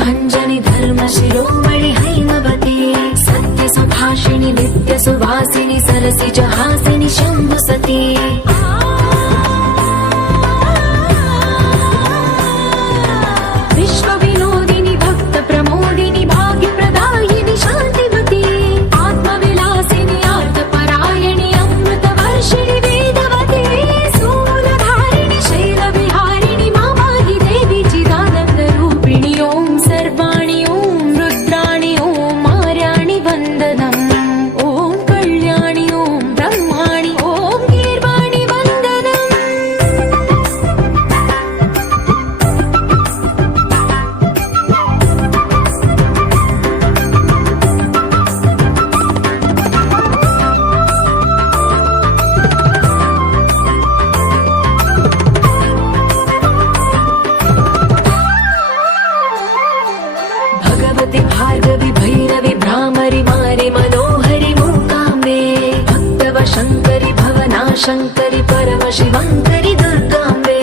भञ्जनि धर्म शिरोमणि हैमवते सत्य सुभाषिणि नित्य सुवासिनि सरसिज हासिनि शम्भुसती विश्व विनोदिनि भक्त प्रमोदिनि भाग्य प्रदायिनि शान्तिवती आत्मविलासिनि आर्तपरायणि अमृत वर्षिणि वेदवते सूलधारिणि शैलविहारिणि मामाहि देवी चिदानन्द रूपिणि ओम सर्वाणि ओम रुद्राणि ओम मार्याणि वन्दनम् ओम कल्याणि ओम ब्रह्माणि ओम गीर्वाणि वन्दनम् भगवति भार्गवि भैरवि भ्रामरि मारि मनोहरि मूकाम्बे भक्तव शङ्करि भवना शङ्करि परम शिवङ्करि दुर्गाम्बे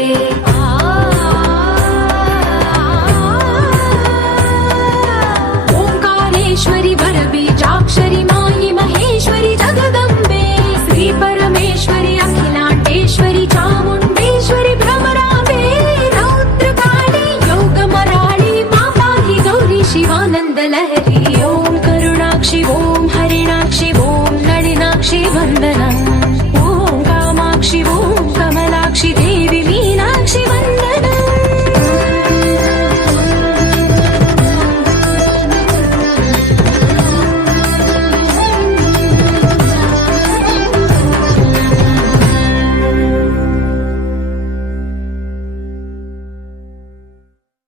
ओङ्कारेश्वरि वरबीजाक्षरि मायि महेश्वरि जगदम्बे श्री परमेश्वरि अखिलाण्डेश्वरि चामुण्डेश्वरि भ्रमराम्बे रौद्रकाली योगमराळि मा पाहि गौरी शिवानन्द लहरी ओम करुणाक्षि ओम हरिणाक्षि ओम नलिनाक्षि वन्दनम्